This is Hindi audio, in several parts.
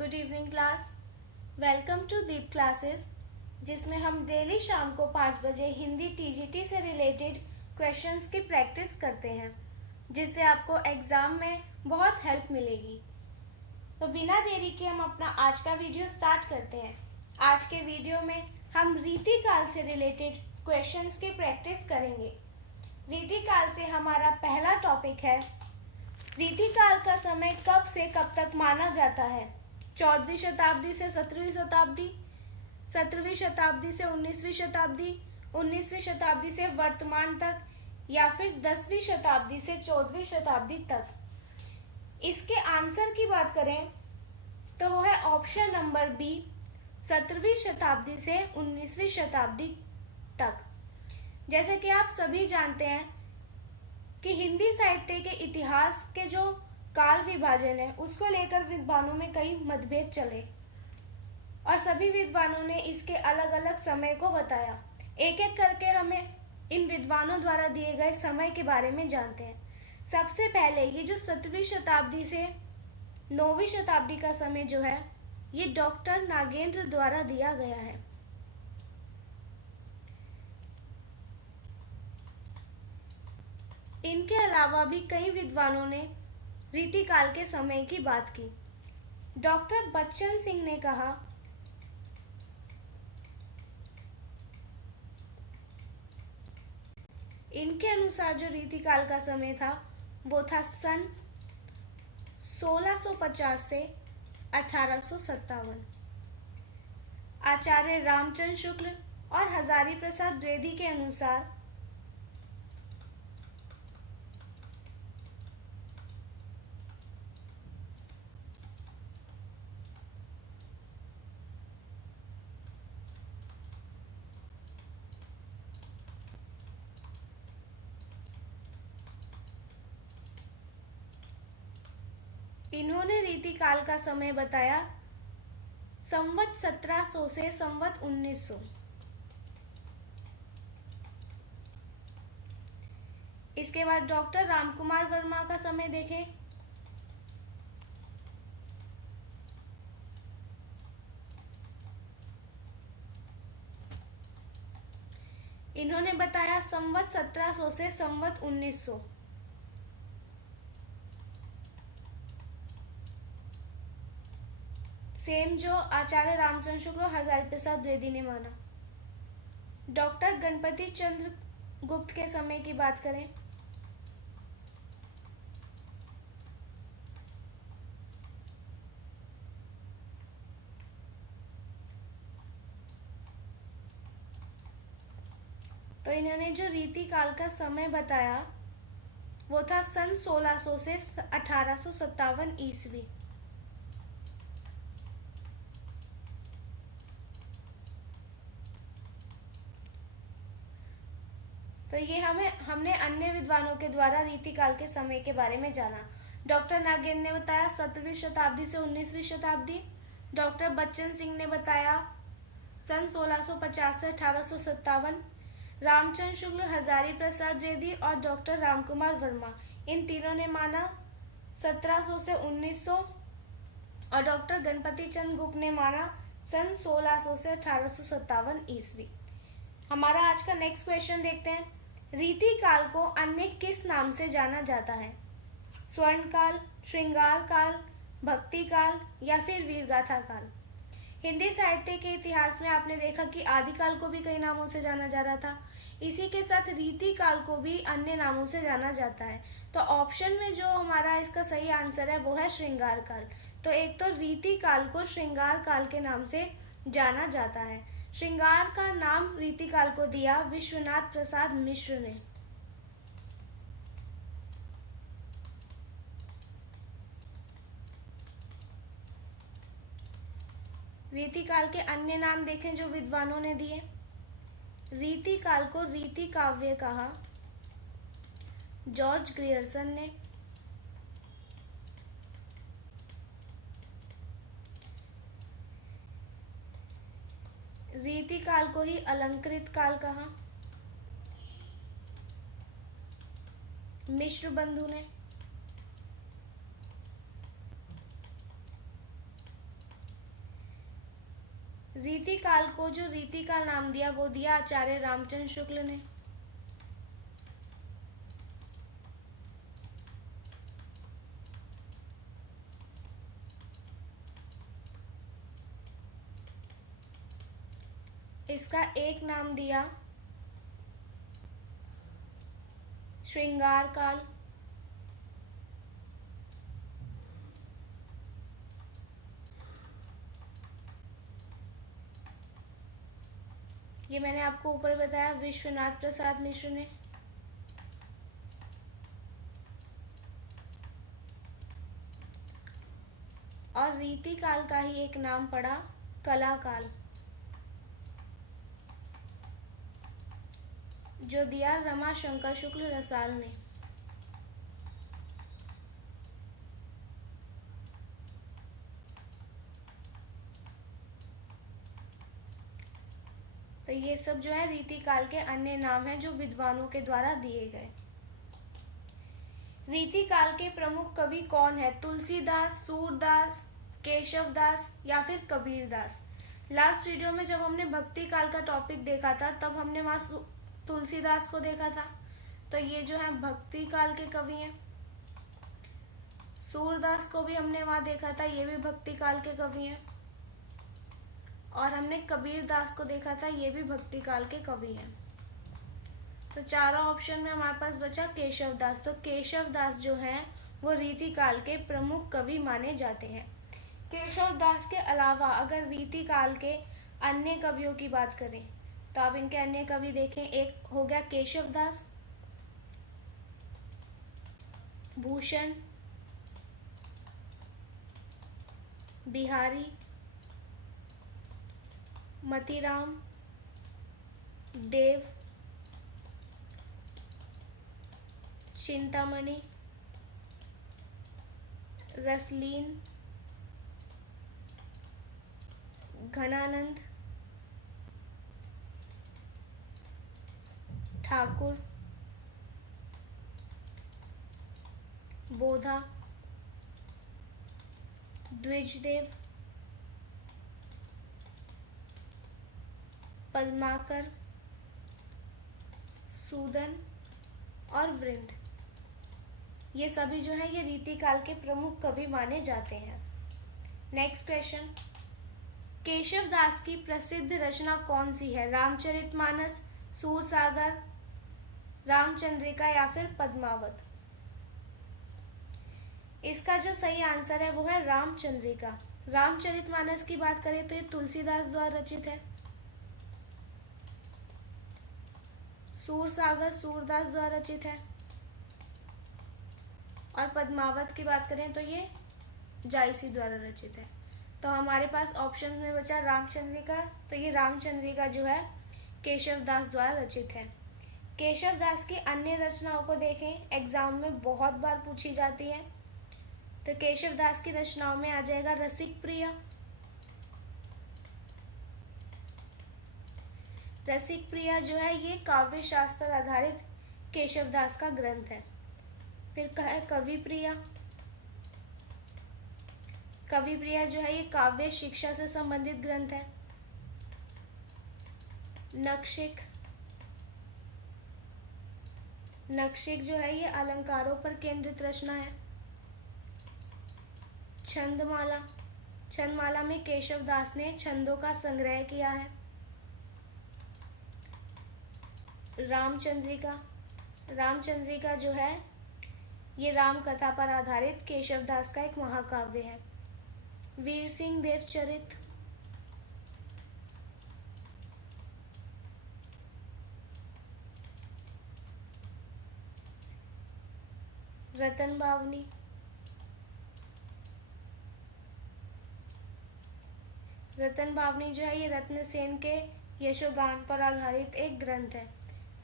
Good evening class. Welcome to Deep classes, जिसमें हम डेली शाम को 5 बजे हिंदी टीजीटी से रिलेटेड क्वेश्चंस की प्रैक्टिस करते हैं, जिससे आपको एग्ज़ाम में बहुत हेल्प मिलेगी। तो बिना देरी के हम अपना आज का वीडियो स्टार्ट करते हैं। आज के वीडियो में हम रीतिकाल से रिलेटेड क्वेश्चंस की प्रैक्टिस करेंगे। रीतिकाल से हमारा पहला टॉपिक है, रीतिकाल का समय कब से कब तक माना जाता है? 14वीं शताब्दी से 17वीं शताब्दी, 17वीं शताब्दी से 19वीं शताब्दी, 19वीं शताब्दी से वर्तमान तक, या फिर 10वीं शताब्दी से 14वीं शताब्दी तक। इसके आंसर की बात करें तो वो है ऑप्शन नंबर बी, 17वीं शताब्दी से 19वीं शताब्दी तक। जैसे कि आप सभी जानते हैं कि हिंदी साहित्य के इतिहास के जो काल विभाजन है उसको लेकर विद्वानों में कई मतभेद चले और सभी विद्वानों ने इसके अलग अलग समय को बताया। एक एक करके हमें इन विद्वानों द्वारा दिए गए समय के बारे में जानते हैं। सबसे पहले ये जो 17वीं शताब्दी से 9वीं शताब्दी का समय जो है, ये डॉक्टर नागेंद्र द्वारा दिया गया है। इनके अलावा भी कई विद्वानों ने रीतिकाल के समय की बात की। डॉक्टर बच्चन सिंह ने कहा, इनके अनुसार जो रीतिकाल का समय था वो था सन 1650 से 1857। आचार्य रामचंद्र शुक्ल और हजारी प्रसाद द्विवेदी के अनुसार इन्होंने रीतिकाल का समय बताया संवत 1700 से संवत 1900। इसके बाद डॉक्टर रामकुमार वर्मा का समय देखें। इन्होंने बताया संवत 1700 से संवत 1900। सेम जो आचार्य रामचंद्र शुक्ल और हजारी प्रसाद द्विवेदी ने माना। डॉक्टर गणपति चंद्र गुप्त के समय की बात करें तो इन्होंने जो रीतिकाल का समय बताया वो था सन 1600 से 1857 ईस्वी। तो ये हमने अन्य विद्वानों के द्वारा रीतिकाल के समय के बारे में जाना। डॉक्टर नागेंद्र ने बताया 17वीं शताब्दी से 19वीं शताब्दी। डॉक्टर बच्चन सिंह ने बताया सन 1650 से 1857। रामचंद्र शुक्ल, हजारी प्रसाद द्विवेदी और डॉक्टर रामकुमार वर्मा, इन तीनों ने माना 1700 से 1900 और डॉक्टर गणपति चंद्र गुप्त ने माना सन 1600 से 1857 ईस्वी। हमारा आज का नेक्स्ट क्वेश्चन देखते हैं। रीतिकाल को अन्य किस नाम से जाना जाता है? स्वर्णकाल, श्रृंगार काल, भक्ति काल या फिर वीरगाथा काल? हिंदी साहित्य के इतिहास में आपने देखा कि आदिकाल को भी कई नामों से जाना जा रहा था। इसी के साथ रीतिकाल को भी अन्य नामों से जाना जाता है। तो ऑप्शन में जो हमारा इसका सही आंसर है वो है श्रृंगार काल। तो एक तो रीतिकाल को श्रृंगार काल के नाम से जाना जाता है। श्रृंगार का नाम रीतिकाल को दिया विश्वनाथ प्रसाद मिश्र ने। रीतिकाल के अन्य नाम देखें जो विद्वानों ने दिए। रीतिकाल को रीति काव्य कहा जॉर्ज ग्रियर्सन ने। रीतिकाल को ही अलंकृत काल कहा मिश्र बंधु ने। रीतिकाल को जो रीतिकाल नाम दिया वो दिया आचार्य रामचंद्र शुक्ल ने। इसका एक नाम दिया श्रृंगार काल। ये मैंने आपको ऊपर बताया विश्वनाथ प्रसाद मिश्र ने। और रीतिकाल का ही एक नाम पड़ा कला काल, जो दिया रमाशंकर शुक्ल रसाल ने। तो ये सब जो है रीतिकाल के अन्य नाम हैं जो विद्वानों के द्वारा दिए गए। रीतिकाल के प्रमुख कवि कौन है? तुलसीदास, सूरदास, केशवदास या फिर कबीरदास। लास्ट वीडियो में जब हमने भक्ति काल का टॉपिक देखा था तब हमने वहाँ तुलसीदास को देखा था, तो ये जो है भक्ति काल के कवि हैं। सूरदास को भी हमने वहाँ देखा था, ये भी भक्ति काल के कवि हैं। और हमने कबीरदास को देखा था, ये भी भक्ति काल के कवि हैं। तो चारों ऑप्शन में हमारे पास बचा केशवदास। तो केशवदास जो हैं वो रीतिकाल के प्रमुख कवि माने जाते हैं। केशवदास के अलावा अगर रीतिकाल के अन्य कवियों की बात करें तो आप इनके अन्य कवि देखें। एक हो गया केशवदास, भूषण, बिहारी, मतीराम, देव, चिंतामणि, रसलीन, घनानंद, ठाकुर, बोधा, द्विजदेव, पद्माकर, सूदन और वृंद। ये सभी जो है ये रीतिकाल के प्रमुख कवि माने जाते हैं। नेक्स्ट क्वेश्चन, केशवदास की प्रसिद्ध रचना कौन सी है? रामचरितमानस, सूरसागर, रामचंद्रिका या फिर पद्मावत। इसका जो सही आंसर है वो है रामचंद्रिका। रामचरितमानस की बात करें तो ये तुलसीदास द्वारा रचित है। सूरसागर सूरदास द्वारा रचित है। और पद्मावत की बात करें तो ये जायसी द्वारा रचित है। तो हमारे पास ऑप्शन में बचा रामचंद्रिका, तो ये रामचंद्रिका जो है केशवदास द्वारा रचित है। केशवदास की अन्य रचनाओं को देखें, एग्जाम में बहुत बार पूछी जाती है। तो केशवदास की रचनाओं में आ जाएगा रसिक प्रिया। रसिक प्रिया जो है ये काव्य शास्त्र पर आधारित केशवदास का ग्रंथ है। फिर है कवि प्रिया। कवि प्रिया जो है ये काव्य शिक्षा से संबंधित ग्रंथ है। नक्शिक, नक्शिक जो है ये अलंकारों पर केंद्रित रचना है। छंदमाला, छंदमाला में केशवदास ने छंदों का संग्रह किया है। रामचंद्रिका, रामचंद्रिका जो है ये राम कथा पर आधारित केशवदास का एक महाकाव्य है। वीर सिंह देवचरित, रतन बावनी, रतन बावनी जो है ये रत्नसेन के यशोगान पर आधारित एक ग्रंथ है।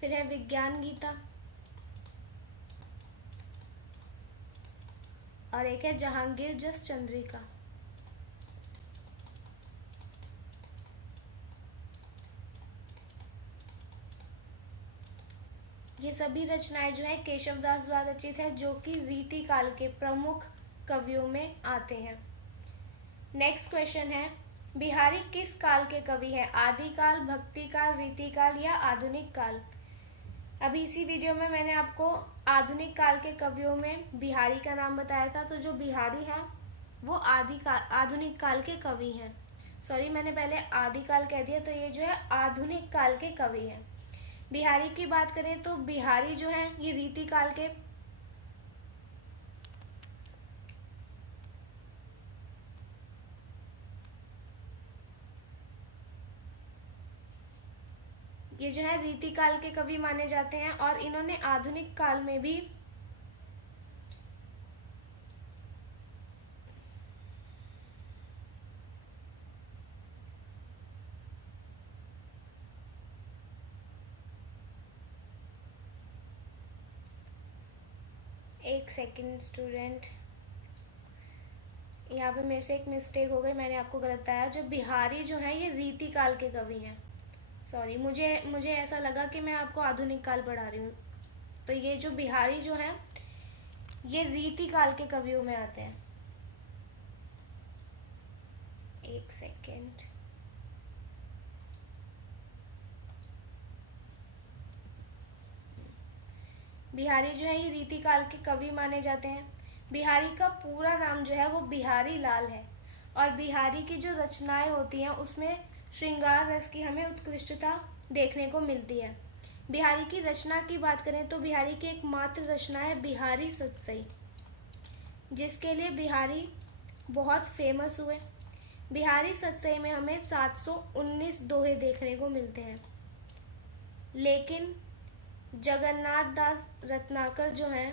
फिर है विज्ञान गीता और एक है जहांगीर जस चंद्रिका। ये सभी रचनाएं जो है केशवदास द्वारा रचित है, जो कि रीतिकाल के प्रमुख कवियों में आते हैं। नेक्स्ट क्वेश्चन है, बिहारी किस काल के कवि हैं? आदिकाल, भक्ति काल, रीति काल या आधुनिक काल? अभी इसी वीडियो में मैंने आपको आधुनिक काल के कवियों में बिहारी का नाम बताया था, तो जो बिहारी हैं वो आधुनिक काल के कवि हैं। सॉरी, मैंने पहले आदिकाल कह दिया, तो ये जो है आधुनिक काल के कवि हैं। बिहारी की बात करें तो बिहारी जो है ये रीति काल के, ये जो है रीति काल के कवि माने जाते हैं। और इन्होंने आधुनिक काल में भी एक सेकंड स्टूडेंट, यहाँ पे मेरे से एक मिस्टेक हो गई, मैंने आपको गलत बताया। जो बिहारी जो है ये रीति काल के कवि हैं। सॉरी, मुझे ऐसा लगा कि मैं आपको आधुनिक काल पढ़ा रही हूँ। तो ये जो बिहारी जो है ये रीति काल के कवियों में आते हैं। एक सेकेंड, बिहारी जो है ये रीति काल के कवि माने जाते हैं। बिहारी का पूरा नाम जो है वो बिहारी लाल है। और बिहारी की जो रचनाएं होती हैं उसमें श्रृंगार रस की हमें उत्कृष्टता देखने को मिलती है। बिहारी की रचना की बात करें तो बिहारी की एकमात्र रचना है बिहारी सतसई, जिसके लिए बिहारी बहुत फेमस हुए। बिहारी सतसई में हमें 719 दोहे देखने को मिलते हैं, लेकिन जगन्नाथ दास रत्नाकर जो हैं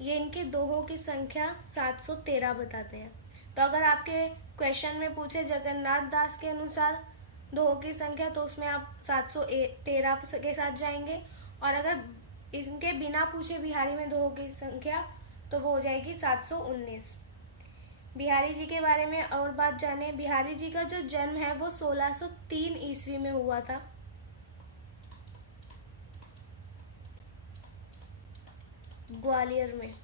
ये इनके दोहों की संख्या 713 बताते हैं। तो अगर आपके क्वेश्चन में पूछे जगन्नाथ दास के अनुसार दोहों की संख्या, तो उसमें आप 713 के साथ जाएंगे। और अगर इनके बिना पूछे बिहारी में दोहों की संख्या, तो वो हो जाएगी 719। बिहारी जी के बारे में और बात जाने। बिहारी जी का जो जन्म है वो 1603 ईस्वी में हुआ था। ग्वालियर में।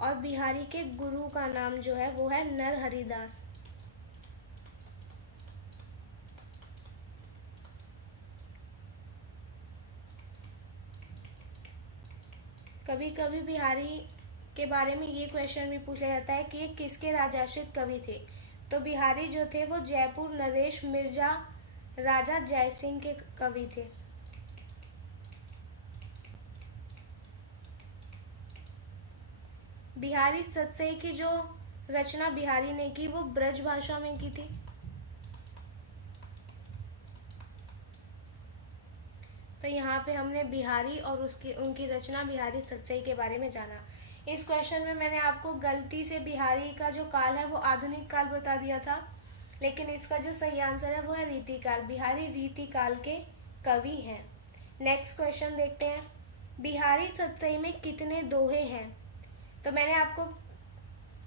और बिहारी के गुरु का नाम जो है वो है नरहरिदास। कभी कभी बिहारी के बारे में ये क्वेश्चन भी पूछा जाता है कि ये किसके राजाश्रित कवि थे। तो बिहारी जो थे वो जयपुर नरेश मिर्जा राजा जयसिंह के कवि थे। बिहारी सतसई की जो रचना बिहारी ने की वो ब्रज भाषा में की थी। तो यहाँ पे हमने बिहारी और उनकी रचना बिहारी सतसई के बारे में जाना। इस क्वेश्चन में मैंने आपको गलती से बिहारी का जो काल है वो आधुनिक काल बता दिया था, लेकिन इसका जो सही आंसर है वो है रीति काल। बिहारी रीति काल के कवि हैं। नेक्स्ट क्वेश्चन देखते हैं, बिहारी सतसई में कितने दोहे हैं? तो मैंने आपको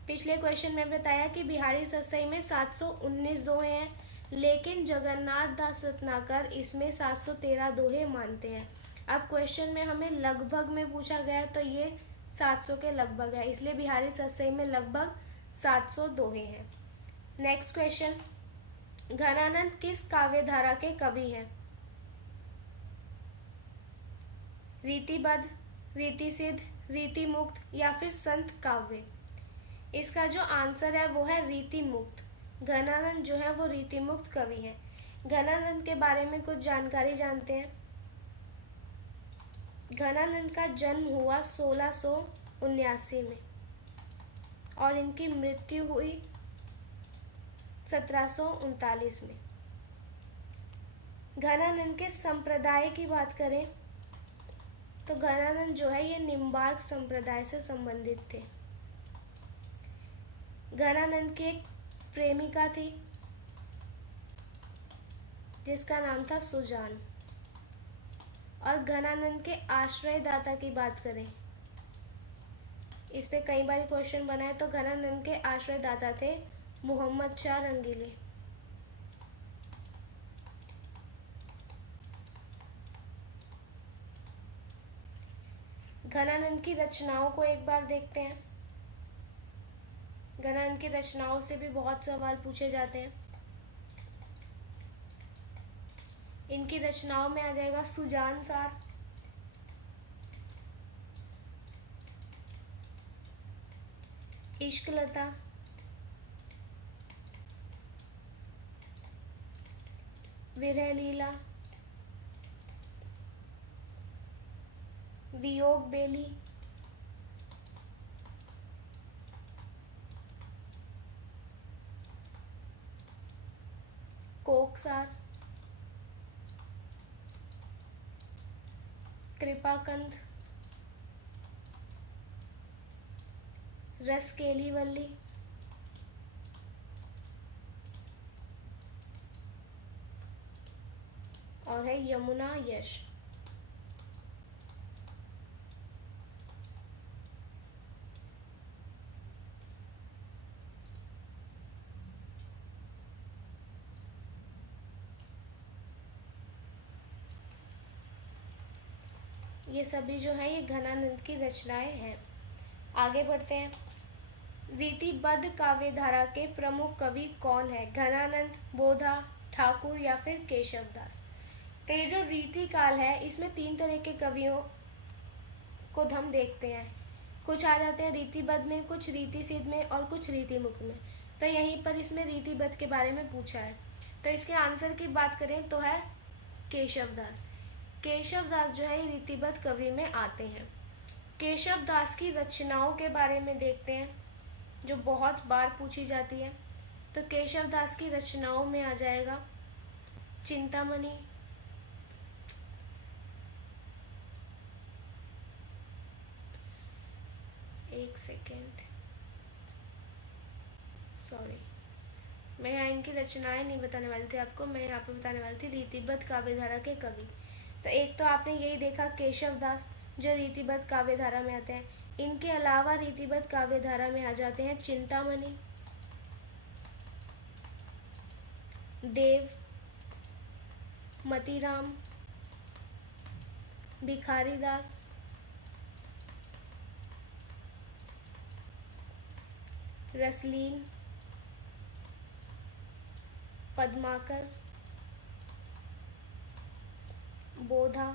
पिछले क्वेश्चन में बताया कि बिहारी सतसई में 719 दोहे हैं, लेकिन जगन्नाथ दास रत्नाकर इसमें 713 दोहे मानते हैं। अब क्वेश्चन में हमें लगभग में पूछा गया, तो ये 700 के लगभग है, इसलिए बिहारी सतसई में लगभग 700 दोहे हैं। नेक्स्ट क्वेश्चन, घनानंद किस काव्य धारा के कवि हैं? रीतिबद्ध, रीति सिद्ध, रीति मुक्त या फिर संत काव्य? इसका जो आंसर है वो है रीति मुक्त। घनानंद जो है वो रीति मुक्त कवि हैं। घनानंद के बारे में कुछ जानकारी जानते हैं। घनानंद का जन्म हुआ 1679 में और इनकी मृत्यु हुई 1739 में। घनानंद के संप्रदाय की बात करें तो घनानंद जो है ये निम्बार्क संप्रदाय से संबंधित थे। घनानंद की एक प्रेमिका थी जिसका नाम था सुजान। और घनानंद के आश्रयदाता की बात करें, इस पे कई बार क्वेश्चन बना है, तो घनानंद के आश्रयदाता थे मोहम्मद शाह रंगीले। घनानंद की रचनाओं को एक बार देखते हैं। घनानंद की रचनाओं से भी बहुत सवाल पूछे जाते हैं। इनकी रचनाओं में आ जाएगा सुजान सार, इश्कलता, विरह लीला, वियोग बेली, कोकसार, कृपाकंद, रसकेली वल्ली, और है यमुना यश। ये सभी जो है ये घनानंद की रचनाएं हैं। आगे बढ़ते हैं। रीतिबद्ध काव्य धारा के प्रमुख कवि कौन है? घनानंद, बोधा, ठाकुर या फिर केशवदास। तो ये जो रीति काल है इसमें 3 तरह के कवियों को हम देखते हैं। कुछ आ जाते हैं रीतिबद्ध में, कुछ रीति सिद्ध में और कुछ रीतिमुक्त में। तो यहीं पर इसमें रीतिबद्ध के बारे में पूछा है। तो इसके आंसर की बात करें तो है केशवदास। केशवदास जो है ये रीतिबद्ध कवि में आते हैं। केशवदास की रचनाओं के बारे में देखते हैं जो बहुत बार पूछी जाती है। तो केशवदास की रचनाओं में आ जाएगा चिंतामणि, एक सेकेंड, सॉरी, मैं यहाँ इनकी रचनाएं नहीं बताने वाली थी आपको, मैं यहाँ पे बताने वाली थी रीतिबद्ध काव्यधारा के कवि। तो एक तो आपने यही देखा केशवदास जो रीतिबद्ध काव्यधारा में आते हैं। इनके अलावा रीतिबद्ध काव्यधारा में आ जाते हैं चिंतामणि, देव, मतीराम, भिखारीदास, रसलीन, पद्माकर, बोधा,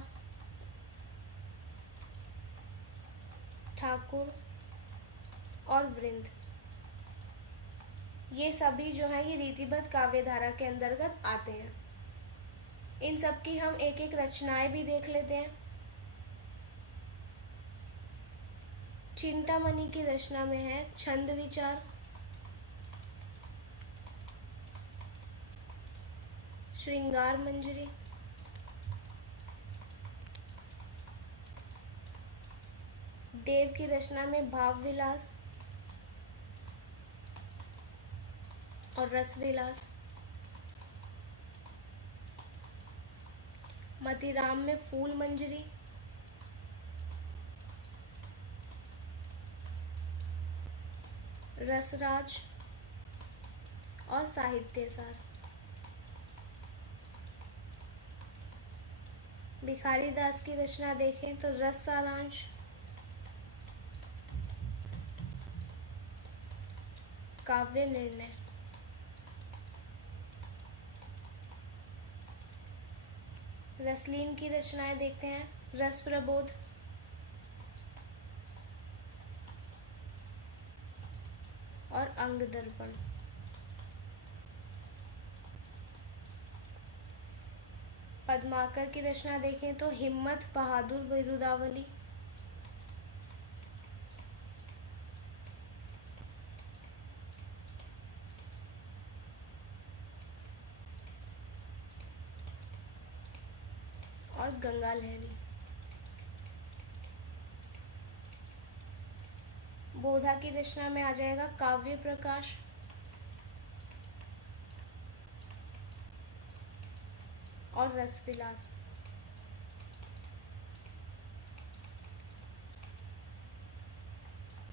ठाकुर और वृंद। ये सभी जो है ये रीतिबद्ध काव्यधारा के अंतर्गत आते हैं। इन सब की हम एक एक रचनाएं भी देख लेते हैं। चिंतामणि की रचना में है छंद विचार, श्रृंगार मंजरी, देव की रचना में भाव विलास और रस विलास, मतीराम में फूल मंजरी, रसराज और साहित्य सार। भिखारीदास की रचना देखें तो रस सारांश, काव्य निर्णय। रसलीन की रचनाएं देखते हैं रस प्रबोध, और अंग दर्पण। पद्माकर की रचना देखें तो हिम्मत बहादुर विरुदावली, और गंगा लहरी। बोधा की रचना में आ जाएगा काव्य प्रकाश, और रसविलास।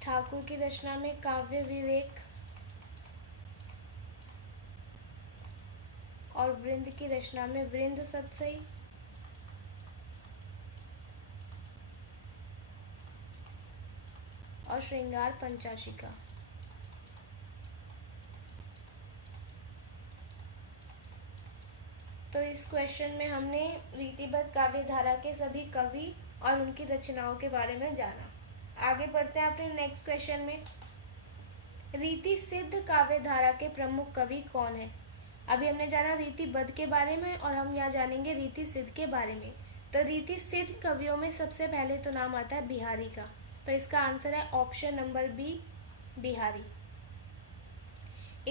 ठाकुर की रचना में काव्य विवेक, और वृंद की रचना में वृंद सत्सई, और श्रृंगार पंचाशिका। तो इस क्वेश्चन में हमने रीतिबद्ध काव्य धारा के सभी कवि और उनकी रचनाओं के बारे में जाना। आगे बढ़ते हैं अपने नेक्स्ट क्वेश्चन में। रीति सिद्ध काव्य धारा के प्रमुख कवि कौन है? अभी हमने जाना रीतिबद्ध के बारे में और हम यहाँ जानेंगे रीति सिद्ध के बारे में। तो रीति सिद्ध कवियों में सबसे पहले तो नाम आता है बिहारी का। तो इसका आंसर है ऑप्शन नंबर बी, बिहारी।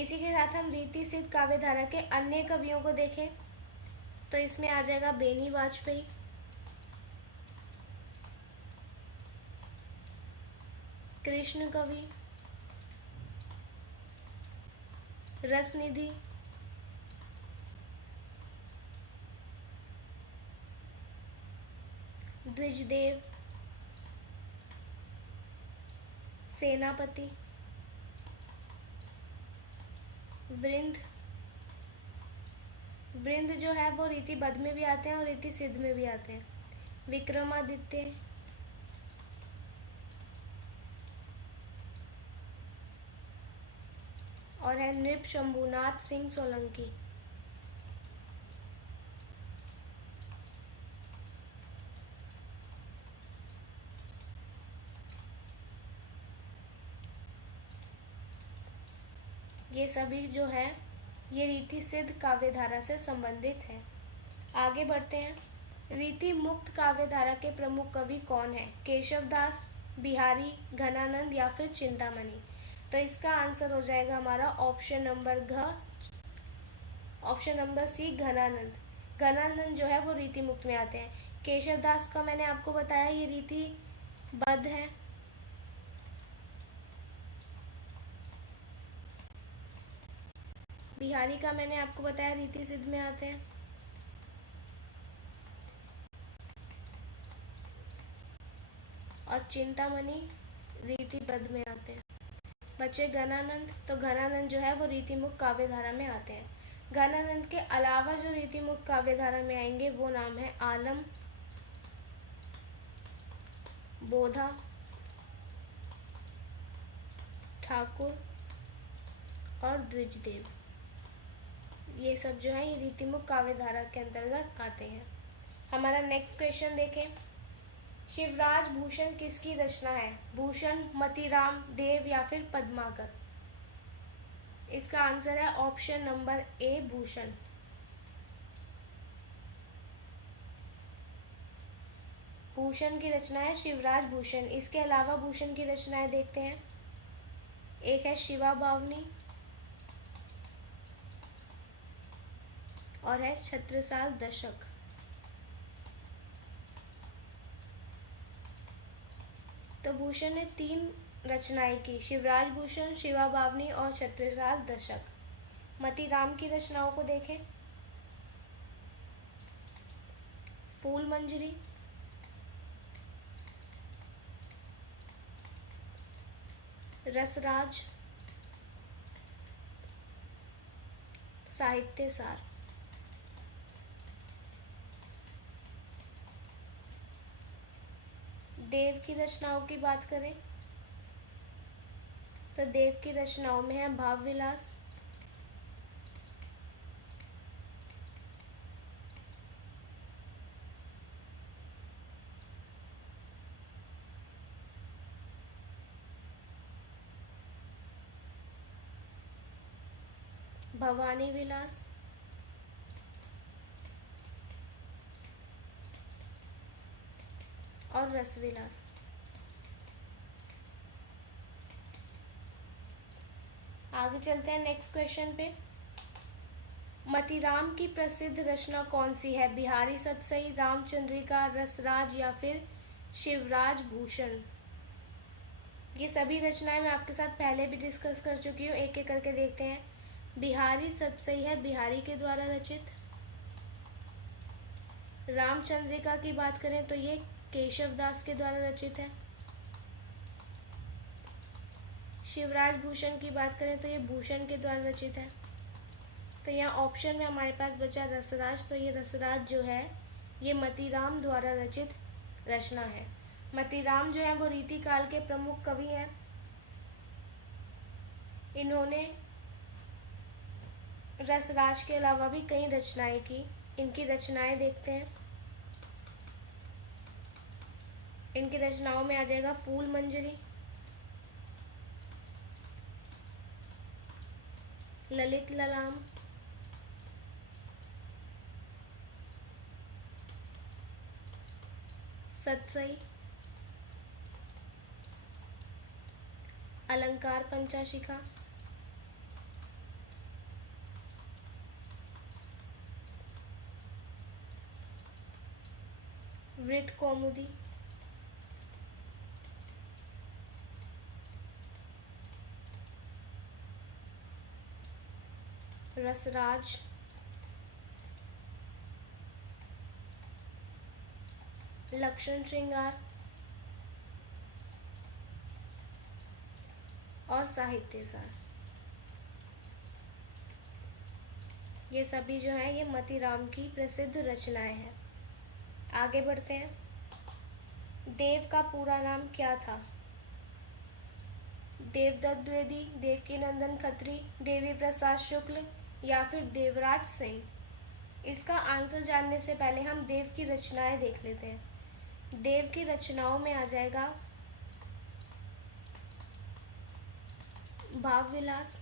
इसी के साथ हम रीति सिद्ध काव्य धारा के अन्य कवियों को देखें तो इसमें आ जाएगा बेनी वाजपेयी, कृष्ण कवि, रसनिधि, द्विजदेव, सेनापति, वृंद। वृंद जो है वो रीतिबद्ध में भी आते हैं और रीति सिद्ध में भी आते हैं। विक्रमादित्य, और है नृप शंभुनाथ सिंह सोलंकी। ये सभी जो है ये रीति सिद्ध काव्य धारा से संबंधित है। आगे बढ़ते हैं। रीति मुक्त काव्य धारा के प्रमुख कवि कौन है? केशवदास, बिहारी, घनानंद या फिर चिंतामणि। तो इसका आंसर हो जाएगा हमारा option number C, Ghananand. Ghananand जो है वो रीति मुक्त में आते हैं। केशवदास का मैंने आपको बताया ये रीतिबद्ध है। बिहारी का मैंने आपको बताया रीति सिद्ध में आते हैं। और चिंतामणि रीतिबद्ध में आते हैं। बच्चे घनानंद, तो घनानंद जो है वो रीतिमुक्त काव्य धारा में आते हैं। घनानंद के अलावा जो रीतिमुक्त काव्य धारा में आएंगे वो नाम है आलम, बोधा, ठाकुर और द्विजदेव। ये सब जो है ये रीतिमुक्त काव्य धारा के अंतर्गत आते हैं। हमारा नेक्स्ट क्वेश्चन देखें। शिवराज भूषण किसकी रचना है? भूषण, मतीराम, देव या फिर पद्माकर। इसका आंसर है ऑप्शन नंबर ए, भूषण। भूषण की रचना है शिवराज भूषण। इसके अलावा भूषण की रचनाएं देखते हैं। एक है शिवा बावनी और है छत्रसाल दशक। तो भूषण ने 3 रचनाएं की, शिवराज भूषण, शिवा बावनी और छत्रसाल दशक। मतीराम की रचनाओं को देखें। फूल मंजरी, रसराज, साहित्य सार। देव की रचनाओं की बात करें तो देव की रचनाओं में है भाव विलास, भवानी विलास, और रसविलास। आगे चलते हैं नेक्स्ट क्वेश्चन पे। मतीराम की प्रसिद्ध रचना कौन सी है? बिहारी सतसई, रामचंद्रिका, रसराज या फिर शिवराज भूषण। ये सभी रचनाएं मैं आपके साथ पहले भी डिस्कस कर चुकी हूँ, एक एक करके देखते हैं। बिहारी सतसई है बिहारी के द्वारा रचित। रामचंद्रिका की बात करें तो ये केशवदास के द्वारा रचित है। शिवराज भूषण की बात करें तो ये भूषण के द्वारा रचित है। तो यहाँ ऑप्शन में हमारे पास बचा रसराज। तो ये रसराज जो है ये मतीराम द्वारा रचित रचना है। मतीराम जो है वो रीति काल के प्रमुख कवि हैं। इन्होंने रसराज के अलावा भी कई रचनाएं की। इनकी रचनाएं देखते हैं। इनकी रचनाओं में आ जाएगा फूल मंजरी, ललित ललाम, सतसई, अलंकार पंचाशिखा, वृत्त कौमुदी, रसराज, लक्षण श्रृंगार और साहित्य सार। ये सभी जो है ये मतीराम की प्रसिद्ध रचनाएं हैं। आगे बढ़ते हैं। देव का पूरा नाम क्या था? देवदत्त द्विवेदी, देवकीनंदन खत्री, देवी प्रसाद शुक्ल या फिर देवराज सिंह। इसका आंसर जानने से पहले हम देव की रचनाएं देख लेते हैं। देव की रचनाओं में आ जाएगा भाव विलास,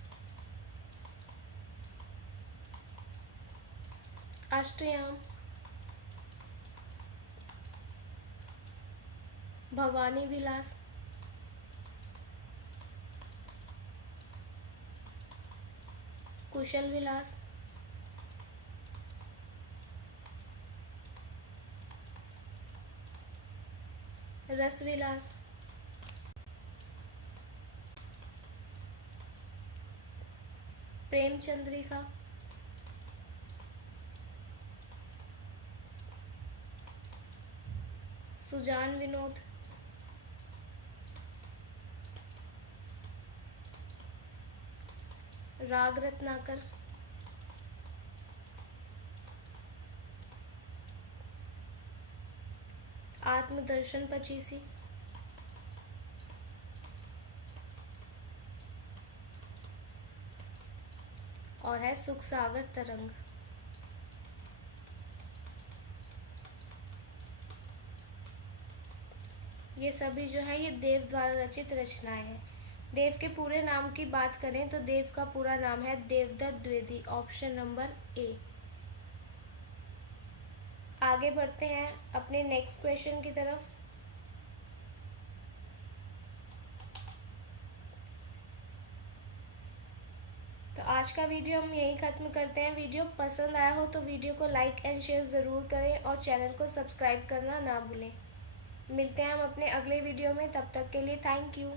अष्टयाम, भवानी विलास, कुशल विलास, रस विलास, प्रेम चंद्रिका, सुजान विनोद, राग रत्नाकर, आत्मदर्शन पचीसी, और है सुख सागर तरंग। ये सभी जो है ये देव द्वारा रचित रचनाएं हैं। देव के पूरे नाम की बात करें तो देव का पूरा नाम है Devdutt Dwivedi, option number A. आगे बढ़ते हैं अपने नेक्स्ट क्वेश्चन की तरफ। तो आज का वीडियो हम यहीं ख़त्म करते हैं। वीडियो पसंद आया हो तो वीडियो को लाइक एंड शेयर ज़रूर करें और चैनल को सब्सक्राइब करना ना भूलें। मिलते हैं हम अपने अगले वीडियो में, तब तक के लिए थैंक यू।